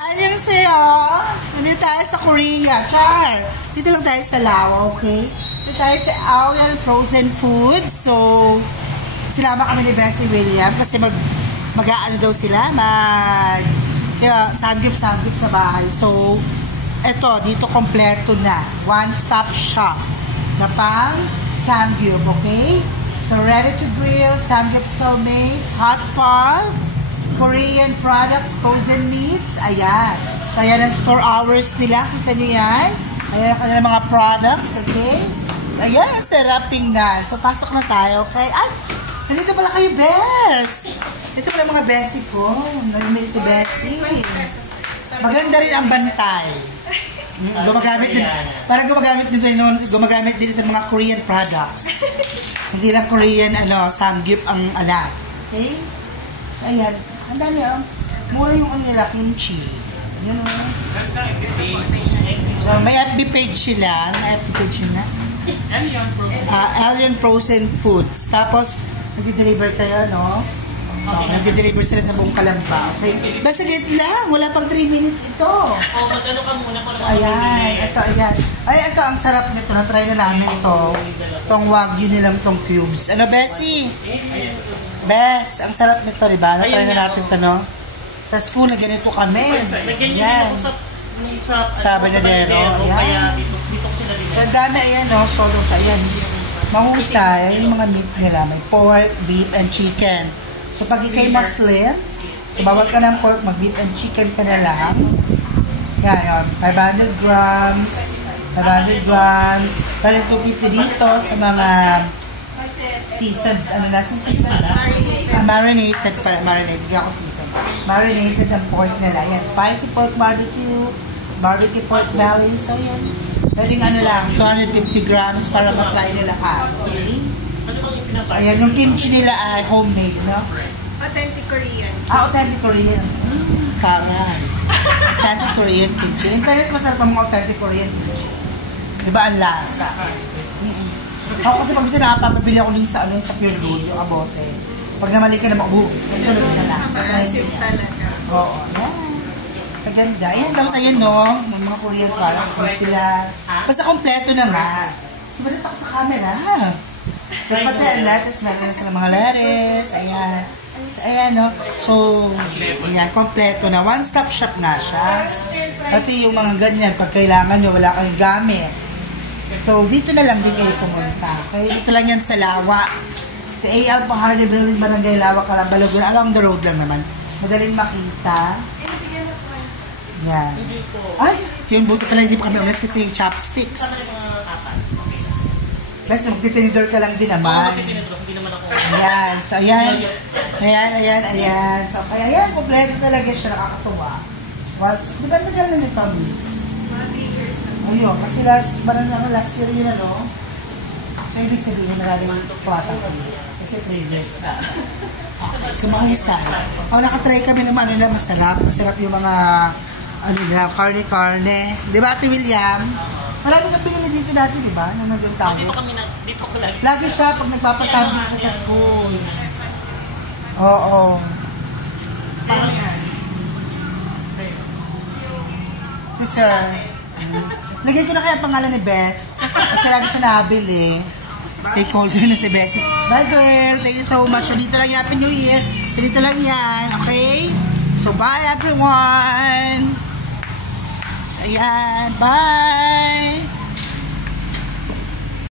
Annyeonghaseyo! Nandito tayo sa Korea. Char! Dito lang tayo sa Lawa, okay? Dito tayo sa Aoyan Frozen Foods. So, sinama kami ni Bessie William kasi mag-aano daw sila, kaya samgyup sa bahay. So, eto, dito kompleto na. One-stop shop na pang samgyup, okay? So, ready to grill, samgyup cellmates, hot pot, Korean products, frozen meats. Ayan. So, ayan ang store hours nila. Kita nyo yan. Ayan ang kanilang mga products. Okay? So, ayan. Ang sarap tingnan. So, pasok na tayo. Okay? Ay! Nandito pala kayo, Bess! Ito pala mga Bessie ko. Nagmay si Bessie. Maganda rin ang bantay. Gumagamit din. Parang gumagamit din ito ng mga Korean products. Hindi lang Korean, samgyup ang alam. Okay? So, ayan. Ang dami mura yung nila, kimchi. Yun o. So, may FB page sila. May FB page nila. Alien Frozen Foods. Tapos, nag-deliver tayo, no? So, nag-deliver sila sa buong Kalamba. Okay? Basta get lang. Wala pang 3 minutes ito. Magkano ka muna pa. So, ayan. Ito, ayan. Ay, ito, ang sarap nito. Na-try na namin ito. Itong wagyu nilang itong cubes. Ano, Bessie? Best, ang sarap nito, diba? Na-try na natin ito, no? Sa school na ganito kami. Yan. Sa Banadero. Ayan. So, ang dami, ayan, no? Solo ka, ayan. Mahusay, yung mga meat nila. May pork, beef, and chicken. So, pag ikay Muslim, so, bawal ka ng pork, mag-beef and chicken ka na lang. Yan, 500 grams. 500 grams. Balik 250 dito sa mga seasoned, seasoned na na? Marinated, hindi ako seasoned. Marinated ang pork nila. Yan, spicy pork barbecue pork belly. So, yan. Pwedeng lang, 250 grams para matry nila ka. Okay? Ayan, yung kimchi nila ay homemade, no? Authentic Korean. Authentic Korean. Karay. Authentic Korean kimchi. In fairness, masarap ang mga authentic Korean kimchi. Diba ang lasa? Ako kasi pag bisa nakapapabili ako din sa Pure Gold, yung abote. Pag namali ka na susunod na lang. Asim talaga. Oo, yan. Sa ganda. Ayan, tapos ayan, no? Mga Korean products sila. Basta kompleto na nga. So, ba't takot na camera? Tapos pati ang lettuce, meron na sila mga lettuce. Ayan. So, ayan, no? So, ayan, kompleto na. One-stop shop na siya. Pati yung mga ganyan, pag kailangan nyo, wala kayong gamit. So, dito na lang din kayo pumunta. Okay? Dito lang yan sa Lawa. Sa A.L. Paharde Building, Barangay Lawa, Calabalagon. Along the road lang naman. Madaling makita. Yan. Ay! Yung buto pala hindi pa kami umalis kasi yung chopsticks. Basta magtitinidor ka lang din naman. Ayan. So, ayan. Ayan. So, kaya ayan. Kompleto talaga siya. Nakakatuwa. Di ba tagal na nito, Miss? Ayun, kasi last year yun, So, ibig sabihin, maraming tuwatang kayo. Kasi 3 years na. Okay, so mahusay. Nakatry kami naman, masarap. Masarap yung mga, karne-karne. Di ba, Ate William? Maraming kang pinili dito dati, di ba? Nung naging tao. Dito ko lagi. Lagi siya pag nagpapasabi siya sa school. Oo. Paano yan? Si Sir. Lagay ko na kaya pangalan ni Bess. Kasi lagi siya nabili. Stakeholder na si Bess. Bye girl. Thank you so much. So dito lang yan. Happy New Year. So dito lang yan. Okay? So bye everyone. So ayan. Bye.